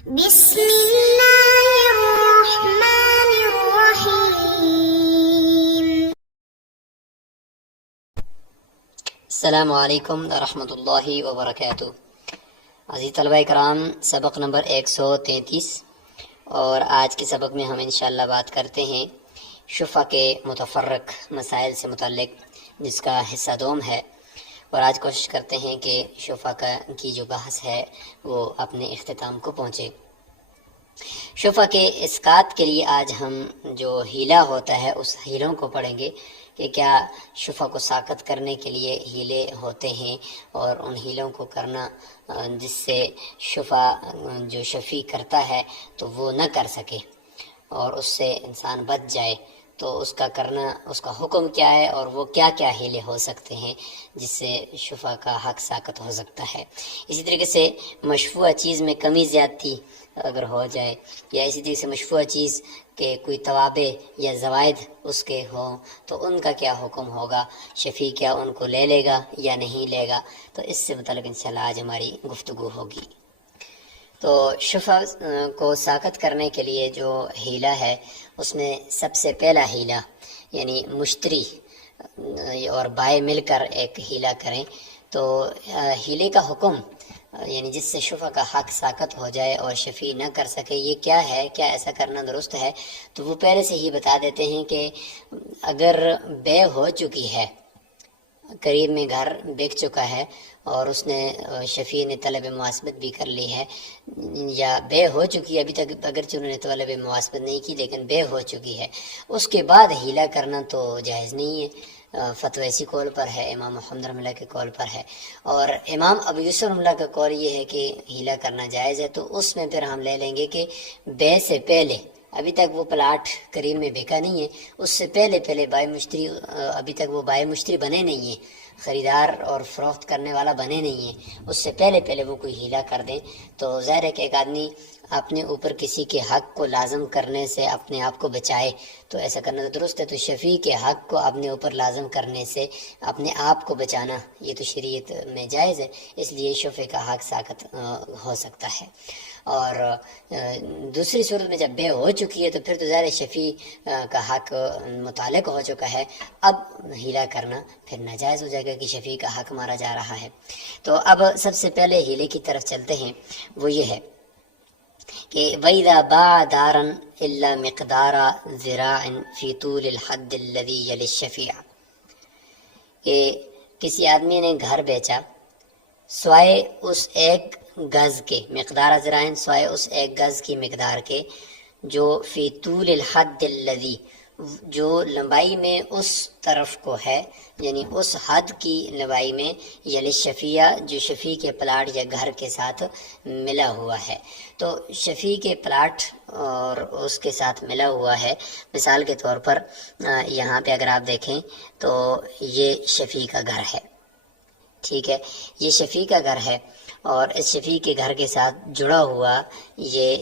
بسم اللہ الرحمن الرحیم۔ السلام علیکم ورحمۃ اللہ وبرکاتہ۔ عزیز طلبہ کرام، سبق نمبر 133 اور آج کے سبق میں ہم انشاءاللہ بات کرتے ہیں شفع کے متفرق مسائل سے متعلق، جس کا حصہ دوم ہے، اور آج کوشش کرتے ہیں کہ شفع کی جو بحث ہے وہ اپنے اختتام کو پہنچے۔ شفع کے اسقاط کے لیے آج ہم جو ہیلہ ہوتا ہے اس ہیلوں کو پڑھیں گے کہ کیا شفع کو ساقط کرنے کے لیے ہیلے ہوتے ہیں، اور ان ہیلوں کو کرنا جس سے شفع جو شفیع کرتا ہے تو وہ نہ کر سکے اور اس سے انسان بچ جائے، تو اس کا کرنا، اس کا حکم کیا ہے، اور وہ کیا کیا ہیلے ہو سکتے ہیں جس سے شفع کا حق ساقط ہو سکتا ہے۔ اسی طریقے سے مشفوع چیز میں کمی زیادتی اگر ہو جائے، یا اسی طریقے سے مشفوع چیز کے کوئی توابع یا زوائد اس کے ہوں تو ان کا کیا حکم ہوگا، شفیع کیا ان کو لے لے گا یا نہیں لے گا، تو اس سے متعلق انشاءاللہ آج ہماری گفتگو ہوگی۔ تو شفع کو ساقط کرنے کے لیے جو ہیلہ ہے اس میں سب سے پہلا ہیلہ، یعنی مشتری اور بائع مل کر ایک ہیلہ کریں، تو ہیلے کا حکم یعنی جس سے شفع کا حق ساقط ہو جائے اور شفیع نہ کر سکے، یہ کیا ہے، کیا ایسا کرنا درست ہے؟ تو وہ پہلے سے ہی بتا دیتے ہیں کہ اگر بے ہو چکی ہے، قریب میں گھر بک چکا ہے اور اس نے شفیع نے طلب مواسبت بھی کر لی ہے، یا بے ہو چکی ہے، ابھی تک اگرچہ انہوں نے طلب مواسبت نہیں کی لیکن بے ہو چکی ہے، اس کے بعد ہیلہ کرنا تو جائز نہیں ہے۔ فتوی اسی قول پر ہے، امام محمد رحمہ اللہ کے قول پر ہے، اور امام ابو یوسف رحمہ اللہ کا قول یہ ہے کہ ہیلہ کرنا جائز ہے۔ تو اس میں پھر ہم لے لیں گے کہ بے سے پہلے، ابھی تک وہ پلاٹ قریب میں بکا نہیں ہے، اس سے پہلے بائع مشتری، ابھی تک وہ بائع مشتری بنے نہیں ہیں، خریدار اور فروخت کرنے والا بنے نہیں ہیں، اس سے پہلے وہ کوئی ہیلہ کر دیں، تو ظاہر ہے کہ ایک آدمی اپنے اوپر کسی کے حق کو لازم کرنے سے اپنے آپ کو بچائے، تو ایسا کرنا تو درست ہے۔ تو شفیع کے حق کو اپنے اوپر لازم کرنے سے اپنے آپ کو بچانا یہ تو شریعت میں جائز ہے، اس لیے شفیع کا حق ساقط ہو سکتا ہے۔ اور دوسری صورت میں جب بے ہو چکی ہے تو پھر تو ظاہر شفیع کا حق متعلق ہو چکا ہے، اب ہیلہ کرنا پھر ناجائز ہو جائے گا کہ شفیع کا حق مارا جا رہا ہے۔ تو اب سب سے پہلے ہیلے کی طرف چلتے ہیں، وہ یہ ہے کہ وَإِذَا بَاعَ دَارًا إِلَّا مِقْدَارَ ذِرَاعٍ فِي طُولِ الْحَدِّ الَّذِي يَلِي الشَّفِيعَ، کہ کسی آدمی نے گھر بیچا سوائے اس ایک گز کے، مقدار ذرائن سوائے اس ایک گز کی مقدار کے، جو فی طول الحد الذی، جو لمبائی میں اس طرف کو ہے، یعنی اس حد کی لمبائی میں، یلی شفیع، جو شفیع کے پلاٹ یا گھر کے ساتھ ملا ہوا ہے۔ تو شفیع کے پلاٹ اور اس کے ساتھ ملا ہوا ہے، مثال کے طور پر یہاں پہ اگر آپ دیکھیں تو یہ شفیع کا گھر ہے، ٹھیک ہے، یہ شفیع کا گھر ہے، اور اس شفیع کے گھر کے ساتھ جڑا ہوا یہ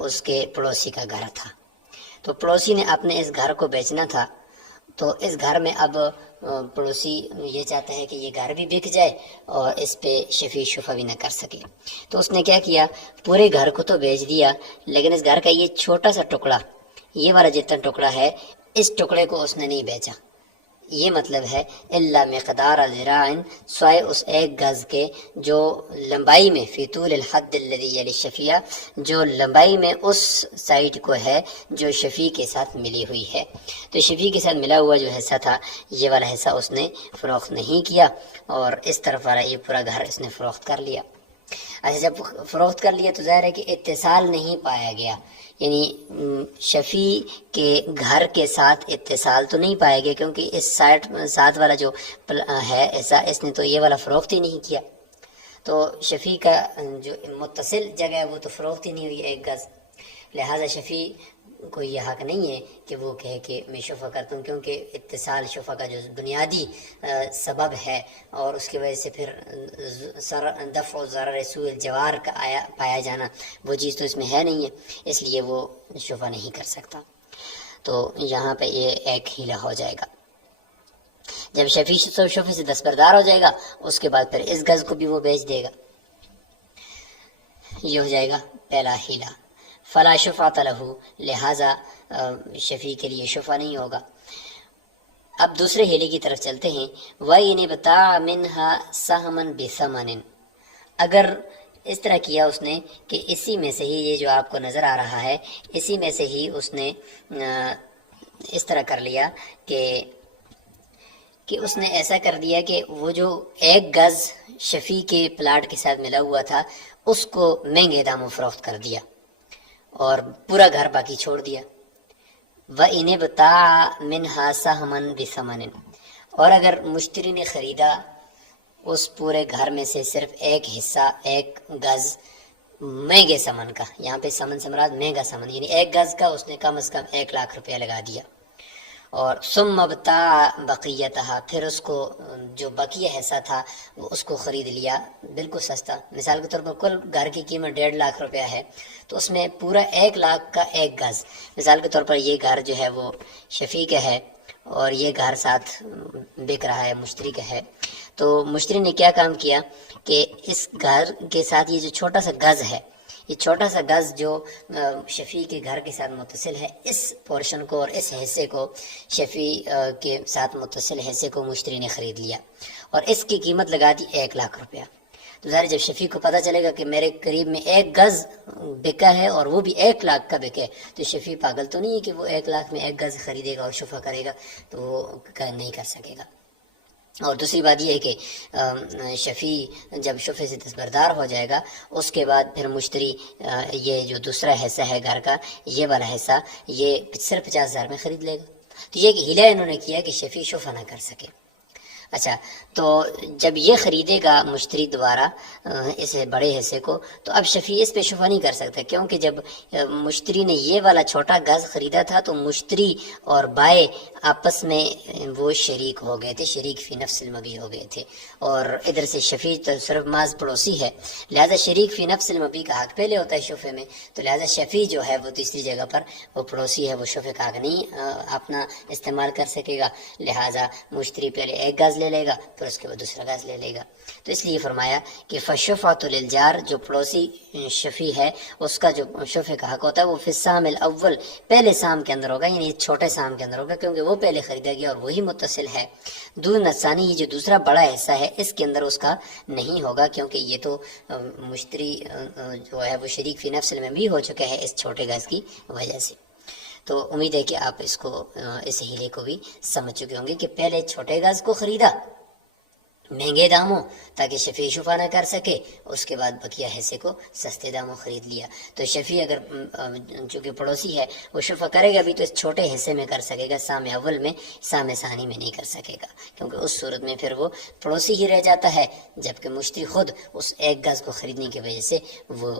اس کے پڑوسی کا گھر تھا۔ تو پڑوسی نے اپنے اس گھر کو بیچنا تھا، تو اس گھر میں اب پڑوسی یہ چاہتا ہے کہ یہ گھر بھی بک جائے اور اس پہ شفیع شفع بھی نہ کر سکے، تو اس نے کیا کیا، پورے گھر کو تو بیچ دیا، لیکن اس گھر کا یہ چھوٹا سا ٹکڑا، یہ والا جتنا ٹکڑا ہے، اس ٹکڑے کو اس نے نہیں بیچا۔ یہ مطلب ہے الا مقدار ذراع، سوائے اس ایک گز کے جو لمبائی میں، فی طول الحد الذی یلی الشفیع، جو لمبائی میں اس سائٹ کو ہے جو شفیع کے ساتھ ملی ہوئی ہے۔ تو شفیع کے ساتھ ملا ہوا جو حصہ تھا، یہ والا حصہ اس نے فروخت نہیں کیا، اور اس طرف والا یہ پورا گھر اس نے فروخت کر لیا۔ اچھا، جب فروخت کر لیا تو ظاہر ہے کہ اتصال نہیں پایا گیا، یعنی شفیع کے گھر کے ساتھ اتصال تو نہیں پایا گیا، کیونکہ اس ساتھ والا جو ہے ایسا، اس نے تو یہ والا فروخت ہی نہیں کیا، تو شفیع کا جو متصل جگہ ہے وہ تو فروخت ہی نہیں ہوئی ایک گز، لہٰذا شفیع کو یہ حق نہیں ہے کہ وہ کہے کہ میں شفع کرتا ہوں، کیونکہ اتصال شفع کا جو بنیادی سبب ہے، اور اس کی وجہ سے پھر دفع ضرر سوء الجوار کا پایا جانا، وہ چیز تو اس میں ہے نہیں ہے، اس لیے وہ شفع نہیں کر سکتا۔ تو یہاں پہ یہ ایک ہیلہ ہو جائے گا۔ جب شفیع سے دستبردار ہو جائے گا، اس کے بعد پھر اس گز کو بھی وہ بیچ دے گا۔ یہ ہو جائے گا پہلا ہیلا، فلا شفاعۃ لہ، لہذا شفیع کے لیے شفا نہیں ہوگا۔ اب دوسرے ہیلے کی طرف چلتے ہیں۔ وَإِنِ ابْتَاعَ مِنْهَا سَهْمًا بِثَمَنٍ، اگر اس طرح کیا اس نے کہ اسی میں سے ہی، یہ جو آپ کو نظر آ رہا ہے، اسی میں سے ہی اس نے اس طرح کر لیا کہ اس نے ایسا کر دیا کہ وہ جو ایک گز شفیع کے پلاٹ کے ساتھ ملا ہوا تھا اس کو مہنگے داموں فروخت کر دیا اور پورا گھر باقی چھوڑ دیا۔ وَإِنِ ابْتَاعَ مِنْهَا سَهْمًا بِثَمَنٍ، اور اگر مشتری نے خریدا اس پورے گھر میں سے صرف ایک حصہ، ایک گز مہنگے سمن کا، یہاں پہ سمن سے مراد مہنگا سمن، یعنی ایک گز کا اس نے کم از کم 1,00,000 روپیہ لگا دیا، اور ثم ابتاع بقیتہا، پھر اس کو جو بقیہ حصہ تھا وہ اس کو خرید لیا بالکل سستا۔ مثال کے طور پر کل گھر کی قیمت 1,50,000 روپیہ ہے، تو اس میں پورا 1,00,000 کا ایک گز، مثال کے طور پر یہ گھر جو ہے وہ شفیع کا ہے اور یہ گھر ساتھ بک رہا ہے، مشتری کا ہے، تو مشتری نے کیا کام کیا کہ اس گھر کے ساتھ یہ جو چھوٹا سا گز ہے، یہ چھوٹا سا گز جو شفیع کے گھر کے ساتھ متصل ہے، اس پورشن کو اور اس حصے کو، شفیع کے ساتھ متصل حصے کو مشتری نے خرید لیا اور اس کی قیمت لگا دی 1,00,000 روپیہ۔ تو ظاہر جب شفیع کو پتہ چلے گا کہ میرے قریب میں ایک گز بکا ہے اور وہ بھی 1,00,000 کا بکے، تو شفیع پاگل تو نہیں ہے کہ وہ 1,00,000 میں ایک گز خریدے گا اور شفا کرے گا، تو وہ نہیں کر سکے گا۔ اور دوسری بات یہ ہے کہ شفیع جب شفے سے دستبردار ہو جائے گا اس کے بعد پھر مشتری یہ جو دوسرا حصہ ہے گھر کا، یہ والا حصہ یہ صرف 50,000 میں خرید لے گا۔ تو یہ ہیلا انہوں نے کیا کہ شفیع شفا نہ کر سکے۔ اچھا، تو جب یہ خریدے گا مشتری دوبارہ اس بڑے حصے کو، تو اب شفیع اس پہ شفا نہیں کر سکتا، کیونکہ جب مشتری نے یہ والا چھوٹا گز خریدا تھا تو مشتری اور بائے آپس میں وہ شریک ہو گئے تھے، شریک فی نفس المبی ہو گئے تھے، اور ادھر سے شفیع تو صرف محض پڑوسی ہے، لہذا شریک فی نفس المبی کا حق پہلے ہوتا ہے شفے میں، تو لہذا شفیع جو ہے وہ تیسری جگہ پر وہ پڑوسی ہے، وہ شفے کا حق نہیں اپنا استعمال کر سکے گا، لہذا مشتری پہلے ایک گز لے لے گا پھر اس کے بعد دوسرا گز لے لے گا۔ تو اس لیے فرمایا کہ فشفعۃ للجار، جو پڑوسی شفیع ہے اس کا جو شفے کا حق ہوتا ہے وہ فی السام الاول، پہلے سام کے اندر ہوگا، یعنی چھوٹے سام کے اندر ہوگا، کیونکہ وہ پہلے خریدا گیا اور وہی متصل ہے۔ دون الثانی، یہ جو دوسرا بڑا حصہ ہے اس کے اندر اس کا نہیں ہوگا، کیونکہ یہ تو مشتری جو ہے وہ شریک فی نفس میں بھی ہو چکا ہے اس چھوٹے گز کی وجہ سے۔ تو امید ہے کہ آپ اس ہیلے کو بھی سمجھ چکے ہوں گے کہ پہلے چھوٹے گز کو خریدا مہنگے داموں تاکہ شفیع شفا نہ کر سکے، اس کے بعد بقیہ حصے کو سستے داموں خرید لیا۔ تو شفیع اگر چونکہ پڑوسی ہے وہ شفا کرے گا بھی تو اس چھوٹے حصے میں کر سکے گا، سام اول میں، سام ثانی میں نہیں کر سکے گا، کیونکہ اس صورت میں پھر وہ پڑوسی ہی رہ جاتا ہے، جبکہ مشتری خود اس ایک گز کو خریدنے کی وجہ سے وہ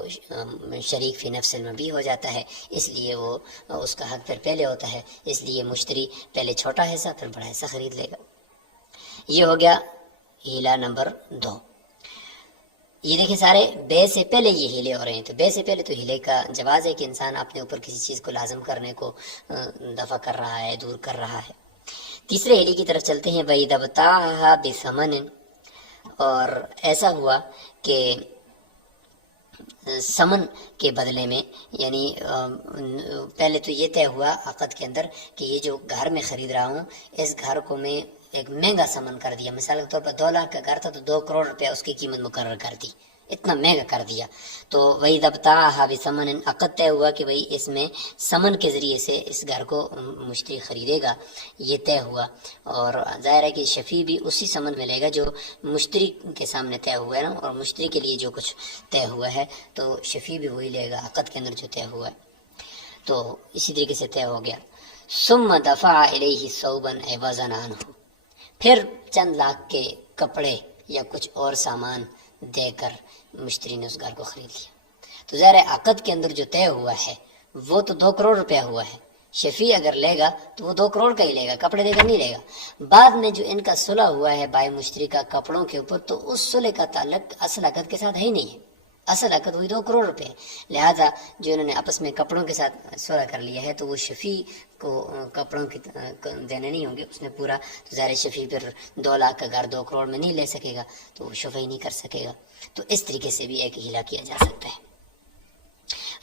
شریک فی نفس المبی ہو جاتا ہے، اس لیے وہ اس کا حق پھر پہلے ہوتا ہے، اس لیے مشتری پہلے چھوٹا حصہ پھر بڑا حصہ خرید لے گا۔ یہ ہو گیا ہیلا نمبر 2۔ یہ دیکھیں سارے بے سے پہلے یہ ہیلے ہو رہے ہیں، تو بے سے پہلے تو ہیلے کا جواز ہے کہ انسان اپنے اوپر کسی چیز کو لازم کرنے کو دفع کر رہا ہے، دور کر رہا ہے۔ تیسرے ہیلے کی طرف چلتے ہیں۔ وَإِذَا ابْتَاعَهَا بِثَمَنٍ، اور ایسا ہوا کہ سمن کے بدلے میں، یعنی پہلے تو یہ طے ہوا عقد کے اندر کہ یہ جو گھر میں خرید رہا ہوں اس گھر کو میں ایک مہنگا سمن کر دیا، مثال کے طور پر 2,00,000 کا گھر تھا تو 2 کروڑ روپیہ اس کی قیمت مقرر کر دی، اتنا مہنگا کر دیا۔ تو وَإِذَا ابْتَاعَهَا بِثَمَنٍ، عقد طے ہوا کہ بھئی اس میں سمن کے ذریعے سے اس گھر کو مشتری خریدے گا، یہ طے ہوا، اور ظاہر ہے کہ شفیع بھی اسی سمن میں لے گا جو مشتری کے سامنے طے ہوا ہے نا، اور مشتری کے لیے جو کچھ طے ہوا ہے تو شفیع بھی وہی لے گا عقد کے اندر جو طے ہوا ہے، تو اسی طریقے سے طے ہو گیا۔ ثم دفع الیہ ثوبا عوضا عنہ، پھر چند لاکھ کے کپڑے یا کچھ اور سامان دے کر مشتری نے اس گھر کو خرید لیا۔ تو ظاہر عقد کے اندر جو طے ہوا ہے وہ تو 2 کروڑ روپیہ ہوا ہے، شفیع اگر لے گا تو وہ 2 کروڑ کا ہی لے گا، کپڑے دے کر نہیں لے گا۔ بعد میں جو ان کا صلح ہوا ہے بائے مشتری کا کپڑوں کے اوپر، تو اس صلح کا تعلق اصل عقد کے ساتھ ہے ہی نہیں ہے، اصل عقد وہی 2 کروڑ روپے، لہذا جو انہوں نے آپس میں کپڑوں کے ساتھ صلح کر لیا ہے تو وہ شفیع کو کپڑوں کی دینے نہیں ہوں گے، اس نے پورا، تو ظاہر شفیع پھر 2,00,000 کا گھر 2 کروڑ میں نہیں لے سکے گا، تو وہ شفیع ہی نہیں کر سکے گا۔ تو اس طریقے سے بھی ایک ہیلا کیا جا سکتا ہے۔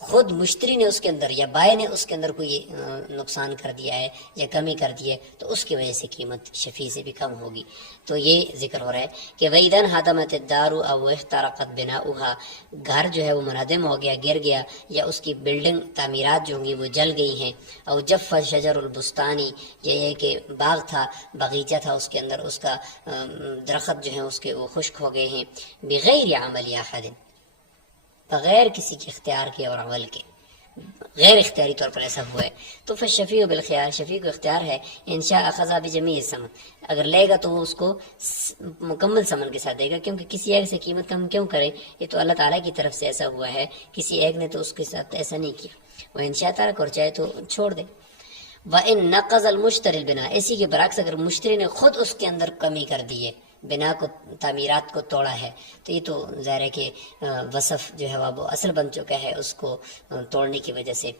خود مشتری نے اس کے اندر یا بائے نے اس کے اندر کوئی نقصان کر دیا ہے یا کمی کر دی ہے تو اس کی وجہ سے قیمت شفیع سے بھی کم ہوگی۔ تو یہ ذکر ہو رہا ہے کہ وَإِذَا انْهَدَمَتِ الدَّارُ أَوْ احْتَرَقَتْ بِنَاؤُهَا، گھر جو ہے وہ منہدم ہو گیا، گر گیا، یا اس کی بلڈنگ تعمیرات جو ہوں گی وہ جل گئی ہیں، اور جف شجر البستانی، یہ کہ باغ تھا، باغیچہ تھا، اس کے اندر اس کا درخت جو ہیں اس کے وہ خشک ہو گئے ہیں، بغیر عمل احد، بغیر کسی کے اختیار کے اور عمل کے، غیر اختیاری طور پر ایسا ہوا ہے، تو فالشفیع بالخیار، شفیع کو اختیار ہے، انشاء اخذ بجمیع الثمن، اگر لے گا تو وہ اس کو مکمل ثمن کے ساتھ دے گا، کیونکہ کسی ایک سے قیمت کم کیوں کرے، یہ تو اللہ تعالیٰ کی طرف سے ایسا ہوا ہے، کسی ایک نے تو اس کے ساتھ ایسا نہیں کیا، وہ انشاء ترک، اور چاہے تو چھوڑ دے۔ وَإِن نَقَضَ الْمُشْتَرِي الْبِنَاءَ، اسی کے برعکس اگر مشتری نے خود اس کے اندر کمی کر دی ہے، بنا کو، تعمیرات کو توڑا ہے، تو یہ تو ظاہر ہے کہ وصف جو ہے وہ اصل بن چکا ہے اس کو توڑنے کی وجہ سے،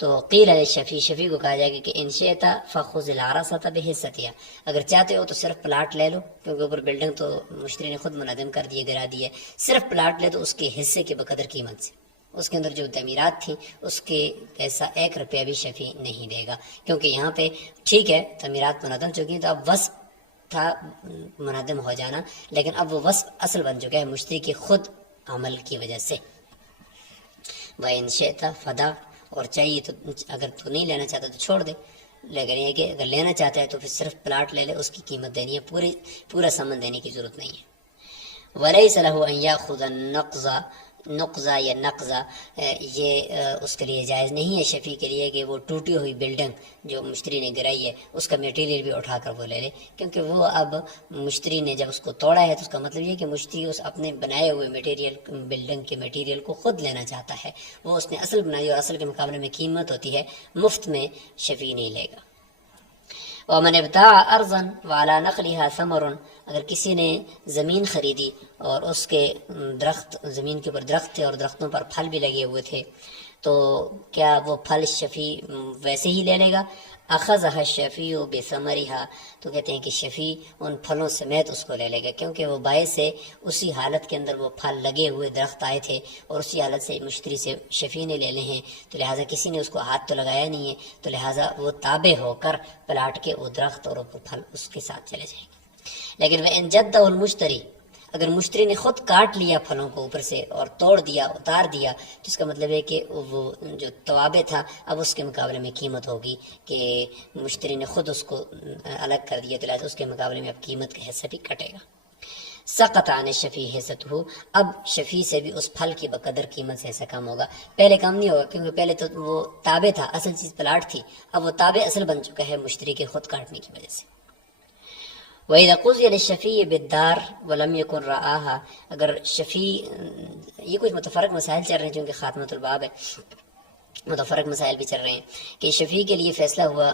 تو قیل للشفیع، شفیع کو کہا جائے گا کہ ان شئت فخذ العرصۃ بحصتها، اگر چاہتے ہو تو صرف پلاٹ لے لو، کیونکہ اوپر بلڈنگ تو مشتری نے خود منہدم کر دی ہے، گرا دی ہے، صرف پلاٹ لے تو اس کے حصے کے بقدر قیمت سے، اس کے اندر جو تعمیرات تھیں اس کے ایسا 1 روپیہ بھی شفیع نہیں دے گا، کیونکہ یہاں پہ ٹھیک ہے تعمیرات منہدم چکی ہیں تو اب وصف تھا منہدم ہو جانا، لیکن اب وہ وصف اصل بن چکا ہے مشتری کے خود عمل کی وجہ سے۔ وَإِن شِئْتَ فَدَعْ، اور چاہیے تو اگر تو نہیں لینا چاہتا تو چھوڑ دے، لیکن یہ کہ اگر لینا چاہتا ہے تو پھر صرف پلاٹ لے لے، اس کی قیمت دینی ہے، پورا ثمن دینے کی ضرورت نہیں ہے۔ وَلَيْسَ لَهُ أَن يَأْخُذَ النَّقْضَ، نقضہ یا نقضہ، یہ اس کے لیے جائز نہیں ہے شفیع کے لیے کہ وہ ٹوٹی ہوئی بلڈنگ جو مشتری نے گرائی ہے اس کا میٹیریل بھی اٹھا کر وہ لے لے، کیونکہ وہ اب مشتری نے جب اس کو توڑا ہے تو اس کا مطلب یہ کہ مشتری اس اپنے بنائے ہوئے میٹیریل، بلڈنگ کے میٹیریل کو خود لینا چاہتا ہے، وہ اس نے اصل بنائی اور اصل کے مقابلے میں قیمت ہوتی ہے، مفت میں شفیع نہیں لے گا۔ وَمَنِ ابْتَاعَ أَرْضًا وَعَلَى نَخْلِهَا ثَمَرٌ، اگر کسی نے زمین خریدی اور اس کے درخت، زمین کے اوپر درخت تھے اور درختوں پر پھل بھی لگے ہوئے تھے، تو کیا وہ پھل شفیع ویسے ہی لے لے گا؟ اخذها الشفیع بثمرها، تو کہتے ہیں کہ شفیع ان پھلوں سمیت اس کو لے لے گا، کیونکہ وہ باعث سے اسی حالت کے اندر وہ پھل لگے ہوئے درخت آئے تھے اور اسی حالت سے مشتری سے شفیع نے لینے ہیں، تو لہٰذا کسی نے اس کو ہاتھ تو لگایا نہیں ہے، تو لہٰذا وہ تابع ہو کر پلاٹ کے وہ درخت اور وہ پھل اس کے ساتھ چلے جائیں گے۔ لیکن وَإِن جَدَّهُ الْمُشْتَرِي، اگر مشتری نے خود کاٹ لیا پھلوں کو اوپر سے اور توڑ دیا، اتار دیا، تو اس کا مطلب ہے کہ وہ جو توابع تھا اب اس کے مقابلے میں قیمت ہوگی، کہ مشتری نے خود اس کو الگ کر دیا، تو لہٰذا اس کے مقابلے میں اب قیمت کا حصہ بھی کٹے گا۔ سقط عن الشفیع حصته، اب شفیع سے بھی اس پھل کی بقدر قیمت سے حصہ کم ہوگا، پہلے کم نہیں ہوگا کیونکہ پہلے تو وہ تابع تھا، اصل چیز پلاٹ تھی، اب وہ تابع اصل بن چکا ہے مشتری کے خود کاٹنے کی وجہ سے۔ وَإِذَا قُضِيَ لِلشَّفِيعِ بِالدَّارِ وَلَمْ يَكُنْ رَآهَا، اگر شفیع، یہ کچھ متفرق مسائل چل رہے ہیں چونکہ خاتمۃ الباب ہے، متفرق مسائل بھی چل رہے ہیں کہ شفیع کے لیے فیصلہ ہوا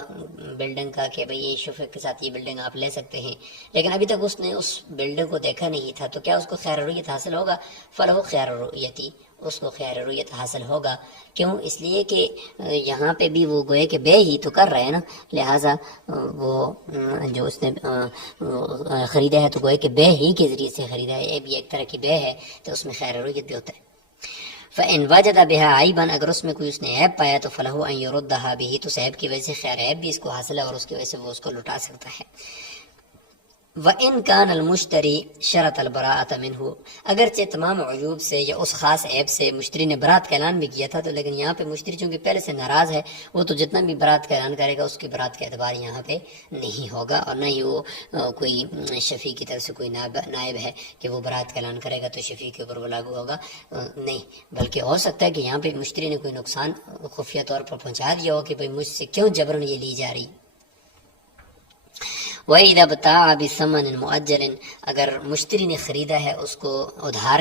بلڈنگ کا کہ بھئی یہ شفیع کے ساتھ یہ بلڈنگ آپ لے سکتے ہیں، لیکن ابھی تک اس نے اس بلڈنگ کو دیکھا نہیں تھا، تو کیا اس کو خیار رؤیت حاصل ہوگا؟ فَلَهُ خِيَارُ الرُّؤْيَةِ، اس کو خیار رؤیت حاصل ہوگا، کیوں؟ اس لیے کہ یہاں پہ بھی وہ گوئے کہ بے ہی تو کر رہے ہیں نا، لہٰذا وہ جو اس نے خریدا ہے تو گوئے کہ بے ہی کے ذریعے سے خریدا ہے، یہ بھی ایک طرح کی بے ہے، تو اس میں خیار رؤیت بھی ہوتا ہے۔ فَإِن وَجَدَ بِهَا عَيْبًا، اگر اس میں کوئی اس نے عیب پایا تو فَلَهُ أَن يُرُدَّهَا بِهِ، تو اس عیب کی وجہ سے خیر عیب بھی اس کو حاصل ہے اور اس کی وجہ سے وہ اس کو لوٹا سکتا ہے۔ وَإِن كَانَ الْمُشْتَرِي شَرَطَ الْبَرَاءَةَ مِنْهُ، اگرچہ تمام عیوب سے یا اس خاص عیب سے مشتری نے برات کا اعلان بھی کیا تھا، تو لیکن یہاں پہ مشتری چونکہ پہلے سے ناراض ہے، وہ تو جتنا بھی برات کا اعلان کرے گا اس کی برات کا اعتبار یہاں پہ نہیں ہوگا، اور نہ ہی وہ کوئی شفیع کی طرف سے کوئی نائب ہے کہ وہ برات کا اعلان کرے گا تو شفیع کے اوپر وہ لاگو ہوگا، نہیں، بلکہ ہو سکتا ہے کہ یہاں پہ مشتری نے کوئی نقصان خفیہ طور پر پہنچا دیا ہو کہ بھئی مجھ سے کیوں جبرن یہ لی جا رہی۔ وَإِذَا ابْتَاعَ بِثَمَنٍ مُؤَجَّلٍ، اگر مشتری نے خریدا ہے اس کو ادھار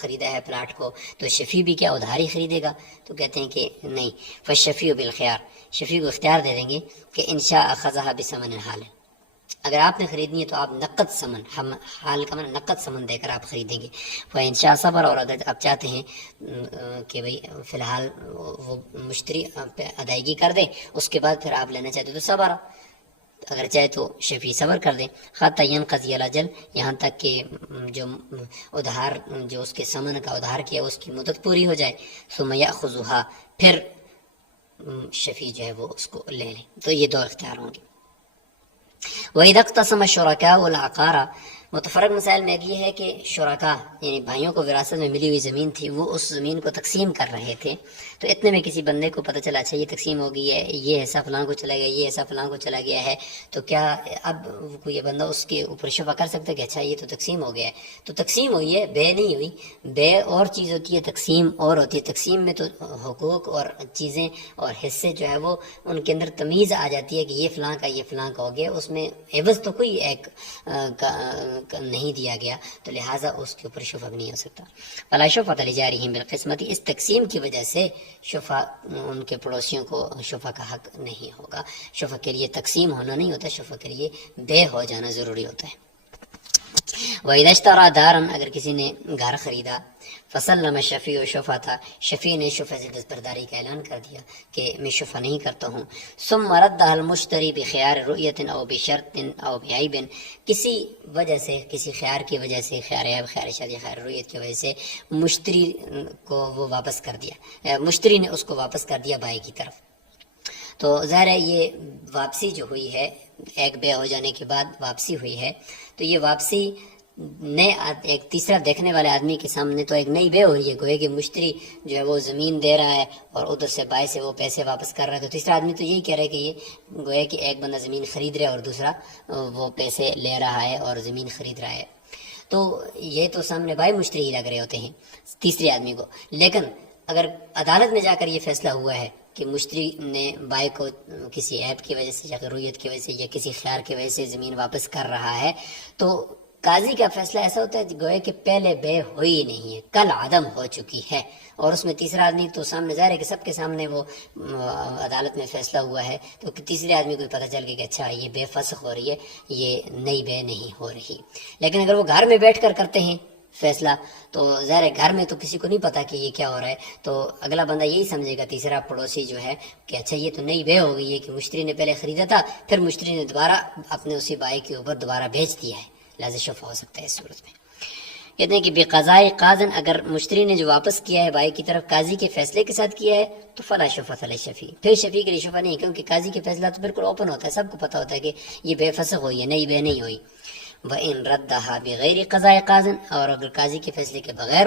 خریدا ہے پلاٹ کو، تو شفیع بھی کیا ادھار ہی خریدے گا؟ تو کہتے ہیں کہ نہیں، فالشفیع بالخیار، شفیع کو اختیار دے دیں گے کہ انشاء اخذها بثمن حال، اگر آپ نے خریدنی ہے تو آپ نقد ثمن، حال کا معنی نقد ثمن دے کر آپ خریدیں گے، فَإِنْشَاءَ صبر، اور اگر آپ چاہتے ہیں کہ بھئی فی الحال وہ مشتری ادائیگی کر دے، اس کے بعد پھر آپ لینا چاہتے تو صبر، اگر چاہے تو شفیع صبر کر دیں، حتی ینقضی الاجل، یہاں تک کہ جو ادھار جو اس کے ثمن کا ادھار کیا اس کی مدت پوری ہو جائے، ثم یأخذھا، پھر شفیع جو ہے وہ اس کو لے لیں۔ تو یہ دو اختیار ہوں گے۔ وَإِذَا اقْتَسَمَ الشُّرَكَاءُ الْعَقَارَ، متفرق مسائل میں ایک یہ ہے کہ شرکا یعنی بھائیوں کو وراثت میں ملی ہوئی زمین تھی، وہ اس زمین کو تقسیم کر رہے تھے، تو اتنے میں کسی بندے کو پتہ چلا اچھا یہ تقسیم ہو گئی ہے، یہ حصہ فلاں کو چلا گیا، یہ حصہ فلاں کو چلا گیا ہے، تو کیا اب کوئی یہ بندہ اس کے اوپر شفا کر سکتا ہے کہ اچھا یہ تو تقسیم ہو گیا ہے؟ تو تقسیم ہوئی ہے، بے نہیں ہوئی۔ بے اور چیز ہوتی ہے، تقسیم اور ہوتی ہے۔ تقسیم میں تو حقوق اور چیزیں اور حصے جو ہے وہ ان کے اندر تمیز آ جاتی ہے کہ یہ فلاں کا یہ فلاں کا ہو گیا، اس میں عوض تو کوئی ایک نہیں دیا گیا، تو لہٰذا اس کے اوپر شفع نہیں ہو سکتا۔ فلا شفعۃ لجارحم بالقسمۃ، اس تقسیم کی وجہ سے شفع ان کے پڑوسیوں کو شفع کا حق نہیں ہوگا۔ شفع کے لیے تقسیم ہونا نہیں ہوتا، شفع کے لیے بے ہو جانا ضروری ہوتا ہے۔ وَإِذَا اشْتَرَىٰ دَارًا، اگر کسی نے گھر خریدا، فَسَلَّمَ الشَّفِيعُ شُفْعَةً، شفیع نے شفع سے دستبرداری کا اعلان کر دیا کہ میں شفع نہیں کرتا ہوں، ثُمَّ رَدَّهَا الْمُشْتَرِي بِخِيَارِ رُؤْيَةٍ أَوْ بِشَرْطٍ أَوْ بِعَيْبٍ، کسی وجہ سے، کسی خیار کی وجہ سے، خیار عیب، خیار شادی، خیار رؤیت کی وجہ سے مشتری کو وہ واپس کر دیا، مشتری نے اس کو واپس کر دیا بائی کی طرف۔ تو ظاہر ہے یہ واپسی جو ہوئی ہے، ایک بے ہو جانے کے بعد واپسی ہوئی ہے، تو یہ واپسی نئے ایک تیسرا دیکھنے والے آدمی کے سامنے تو ایک نئی بے ہو رہی ہے، گویا کہ مشتری جو ہے وہ زمین دے رہا ہے اور ادھر سے بائی سے وہ پیسے واپس کر رہا ہے، تو تیسرا آدمی تو یہی کہہ رہا ہے کہ یہ گویا کہ ایک بندہ زمین خرید رہا ہے اور دوسرا وہ پیسے لے رہا ہے اور زمین خرید رہا ہے، تو یہ تو سامنے بائی مشتری ہی لگ رہے ہوتے ہیں تیسرے آدمی کو۔ لیکن اگر عدالت میں جا کر یہ فیصلہ ہوا ہے کہ مشتری نے بائی کو کسی عیب کی وجہ سے یا رؤیت کی وجہ سے یا کسی خیار کی وجہ سے زمین واپس کر رہا ہے، تو قاضی کا فیصلہ ایسا ہوتا ہے گویا کہ پہلے بے ہوئی نہیں ہے، کل عدم ہو چکی ہے، اور اس میں تیسرا آدمی تو سامنے ظاہر ہے کہ سب کے سامنے وہ عدالت میں فیصلہ ہوا ہے، تو تیسرے آدمی کو پتہ چل گیا کہ اچھا یہ بے فسخ ہو رہی ہے، یہ نئی بے نہیں ہو رہی۔ لیکن اگر وہ گھر میں بیٹھ کر کرتے ہیں فیصلہ، تو ظاہر ہے گھر میں تو کسی کو نہیں پتا کہ یہ کیا ہو رہا ہے، تو اگلا بندہ یہی سمجھے گا تیسرا پڑوسی جو ہے کہ اچھا یہ تو نئی بے ہو گئی ہے کہ مشتری نے پہلے خریدا تھا، پھر مشتری نے دوبارہ اپنے اسی بائی کے اوپر دوبارہ بیچ دیا ہے، لہذا شفع ہو سکتا ہے اس صورت میں۔ کہتے ہیں کہ بقضاء قاضٍ، اگر مشتری نے جو واپس کیا ہے بائی کی طرف قاضی کے فیصلے کے ساتھ کیا ہے تو فلا شفعۃ للشفیع، پھر شفیع کے لیے شفع نہیں، کیونکہ قاضی کے فیصلہ تو بالکل اوپن ہوتا ہے، سب کو پتہ ہوتا ہے کہ یہ بے فسخ ہوئی ہے، نئی بے نہیں ہوئی۔ وَإِن رَدَّهَا بِغَيْرِ قَضَاءِ قَاضٍ، اور اگر قاضی کے فیصلے کے بغیر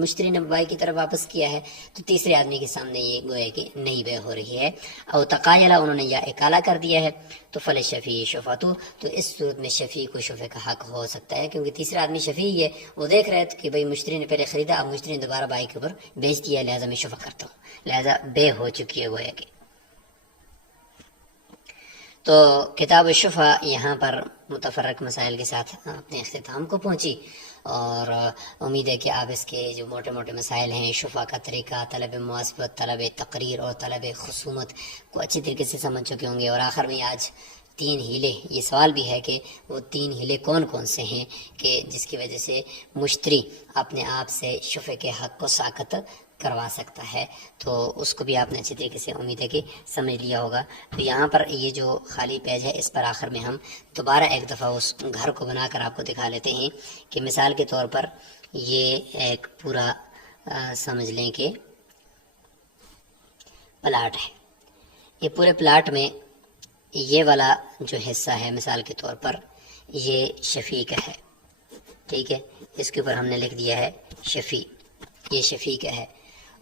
مشتری نے بائی کی طرف واپس کیا ہے تو تیسرے آدمی کے سامنے یہ گویا کہ نئی بے ہو رہی ہے، او تقایلا، انہوں نے یا اکالا کر دیا ہے، تو فلشفیع شفعۃ، تو اس صورت میں شفیع کو شفع کا حق ہو سکتا ہے، کیونکہ تیسرا آدمی شفیع ہے، وہ دیکھ رہے تھے کہ بھئی مشتری نے پہلے خریدا، اب مشتری نے دوبارہ بائی کے اوپر بیچ دیا، لہذا میں شفع کرتا ہوں، لہذا بے ہو چکی ہے گویا کہ۔ تو کتاب الشفع یہاں پر متفرق مسائل کے ساتھ اپنے اختتام کو پہنچی، اور امید ہے کہ آپ اس کے جو موٹے موٹے مسائل ہیں، شفع کا طریقہ، طلب مواسبت، طلب تقریر اور طلب خصومت کو اچھی طریقے سے سمجھ چکے ہوں گے۔ اور آخر میں آج 3 ہیلے، یہ سوال بھی ہے کہ وہ 3 ہیلے کون کون سے ہیں کہ جس کی وجہ سے مشتری اپنے آپ سے شفع کے حق کو ساقط کروا سکتا ہے، تو اس کو بھی آپ نے اچھی طریقے سے امید ہے کہ سمجھ لیا ہوگا۔ تو یہاں پر یہ جو خالی پیج ہے اس پر آخر میں ہم دوبارہ ایک دفعہ اس گھر کو بنا کر آپ کو دکھا لیتے ہیں کہ مثال کے طور پر یہ ایک پورا سمجھ لیں کہ پلاٹ ہے، یہ پورے پلاٹ میں یہ والا جو حصہ ہے مثال کے طور پر یہ شفیع کا ہے، ٹھیک ہے، اس کے اوپر ہم نے لکھ دیا ہے شفیع، یہ شفیع کا ہے،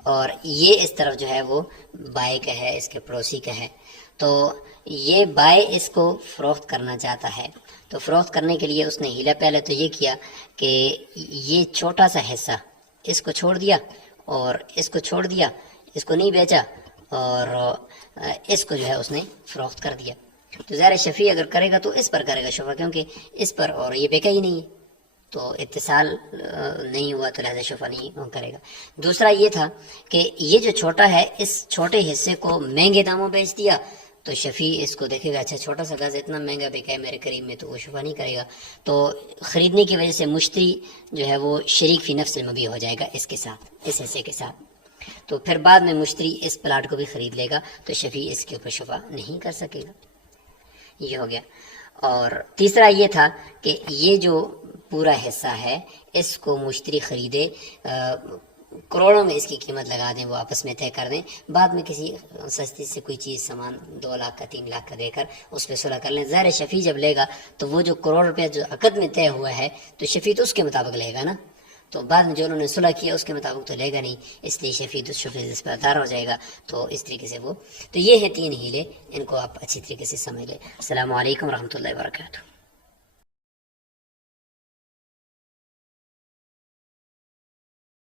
اور یہ اس طرف جو ہے وہ بائی کا ہے، اس کے پڑوسی کا ہے۔ تو یہ بائی اس کو فروخت کرنا چاہتا ہے، تو فروخت کرنے کے لیے اس نے ہیلا پہلے تو یہ کیا کہ یہ چھوٹا سا حصہ اس کو چھوڑ دیا اور اس کو چھوڑ دیا، اس کو نہیں بیچا، اور اس کو جو ہے اس نے فروخت کر دیا۔ تو ظاہر شفیع اگر کرے گا تو اس پر کرے گا شفع، کیونکہ اس پر اور یہ بیکا ہی نہیں ہے، تو اتصال نہیں ہوا تو لہذا شفع نہیں کرے گا۔ دوسرا یہ تھا کہ یہ جو چھوٹا ہے اس چھوٹے حصے کو مہنگے داموں بیچ دیا، تو شفیع اس کو دیکھے گا اچھا چھوٹا سا گز اتنا مہنگا بکا ہے میرے قریب میں، تو وہ شفع نہیں کرے گا۔ تو خریدنے کی وجہ سے مشتری جو ہے وہ شریک فی نفس المبیع ہو جائے گا اس کے ساتھ، اس حصے کے ساتھ، تو پھر بعد میں مشتری اس پلاٹ کو بھی خرید لے گا، تو شفیع اس کے اوپر شفع نہیں کر سکے گا۔ یہ ہو گیا. اور تیسرا یہ تھا کہ یہ جو پورا حصہ ہے اس کو مشتری خریدے، کروڑوں میں اس کی قیمت لگا دیں، وہ آپس میں طے کر دیں، بعد میں کسی سستی سے کوئی چیز سامان 2 لاکھ کا 3 لاکھ کا دے کر اس پہ صلح کر لیں. ظاہر شفیع جب لے گا تو وہ جو کروڑ روپے جو عقد میں طے ہوا ہے تو شفیع تو اس کے مطابق لے گا نا، تو بعد میں جو انہوں نے صلح کیا اس کے مطابق تو لے گا نہیں، اس لیے شفیع اس پر دار ہو جائے گا. تو اس طریقے سے وہ، تو یہ ہے 3 ہیلے، ان کو آپ اچھی طریقے سے سمجھ لیں. السلام علیکم ورحمۃ اللہ وبرکاتہ.